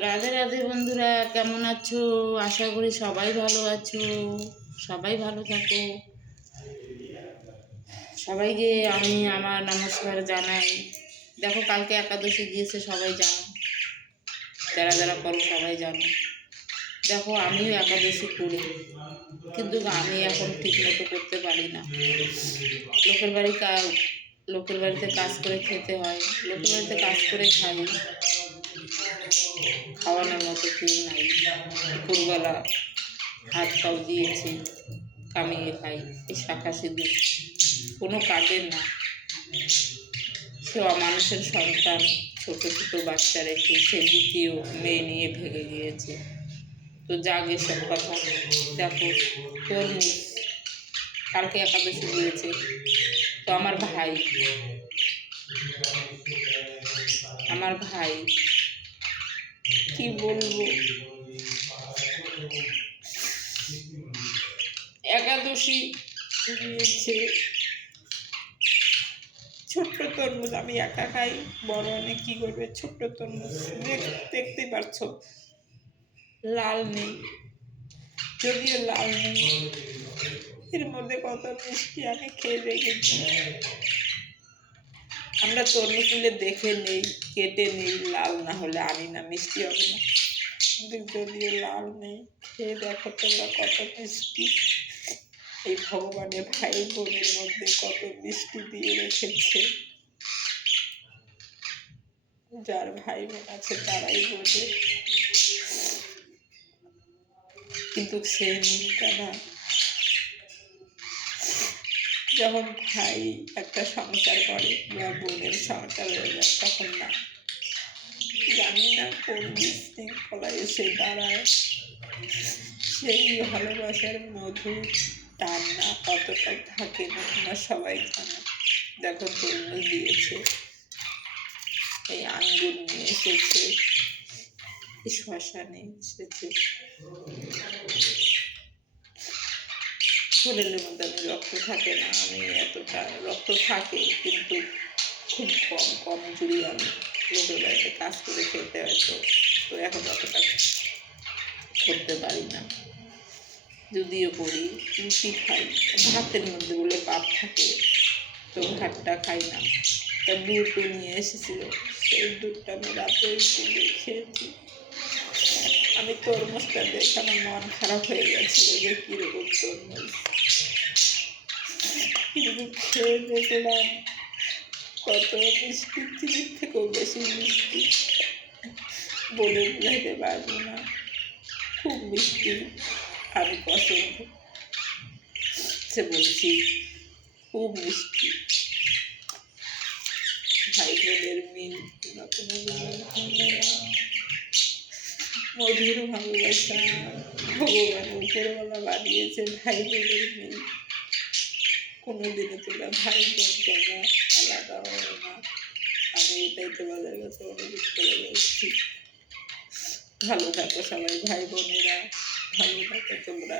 রাধে রাধে বন্ধুরা, কেমন আছো? আশা করি সবাই ভালো আছো। সবাই ভালো থাকো। সবাইকে আমি আমার নমস্কার জানাই। দেখো, কালকে একাদশী গিয়েছে, সবাই জানো, যারা যারা করো সবাই জানো। দেখো, আমিও একাদশী করি, কিন্তু আমি এখন ঠিক মতো করতে পারি না। লোকের বাড়ি লোকের বাড়িতে কাজ করে খেতে হয়, লোকের বাড়িতে কাজ করে খাই, খাওয়ানোর মতো কেউ নাই। দুপুরবেলা হাত পাও দিয়েছে, কামিয়ে খাই। এই শাখা সিঁদুর কোনো কাজের না। সে মানুষের সন্তান, ছোট ছোট বাচ্চা রেখে সে দ্বিতীয় মেয়ে নিয়ে ভেঙে গিয়েছে। তো যাক, এসব কথা। দেখো, তরমুজ কালকে একাদশী দিয়েছে, তো আমার ভাই কি বলবো, একাদশী দিয়েছে। ছোট্ট তরমুজ আমি একা খাই, বড় অনেক কি করবে। ছোট্ট তরমুজ দেখতে পারছো, লাল নেই, যদিও লাল নেই, এর মধ্যে কত মিষ্টি আমি খেয়ে দেখেছি। আমরা তরমুজ তুলে দেখে নেই, কেটে নেই, লাল না হলে আনি না, মিষ্টি হবে না। কিন্তু যদিও লাল নেই, খেয়ে দেখো তোমরা কত মিষ্টি। এই ভগবানের ভাই বোনের মধ্যে কত মিষ্টি দিয়ে রেখেছে। যার ভাই বোন আছে তারাই বোঝে, কিন্তু সে নিমটা না। যখন ভাই একটা সংসার করে বা বোনের সংসার হয়ে যায়, তখন না, জানি না কোন বিশৃঙ্খলায় এসে দাঁড়ায়। সেই ভালোবাসার মধুর টান না কতটা থাকে না, তোমরা সবাই জানো। দেখো, তরমুজ দিয়েছে, এই আঙ্গুর নিয়ে এসেছে, শ্মশানে এসেছে। শরীরের মধ্যে আমি রক্ত থাকে না, আমি এতটা রক্ত থাকে, কিন্তু খুব কম কম জুড়ি। আমি লোকের বাড়িতে কাজ করে খেতে হয়তো, তো এখন অতটা করতে পারি না। যদিও করি, রুটি খাই, ভাতের মধ্যে বলে পাপ থাকে, তো ভাতটা খাই না। তা দুধ নিয়ে এসেছিল, সেই দুধটা আমি রাতে খেয়েছি। আমি তরমুজটা দেখে আমার মন খারাপ হয়ে গেছিল যে কীরকম তরমুজ, কিন্তু খেয়ে দেখলাম কত মিষ্টি, চিনির থেকেও বেশি মিষ্টি, বলে বোঝাতে পারবো না। খুব মিষ্টি, আমি পছন্দ সে বলছি, খুব মিষ্টি। ভাই বোনের মিল কোনো মধুর ভালোবাসা ভগবান উপরওয়ালা বানিয়েছে। ভাই বোনের মিল কোনোদিনও তোমরা ভাই বোন তোমরা আলাদা হবে না। আমি এটাই তোমাদের কাছে অনুরোধ করে বলছি। ভালো থাকো সবাই, ভাই বোনেরা ভালো থাকো তোমরা।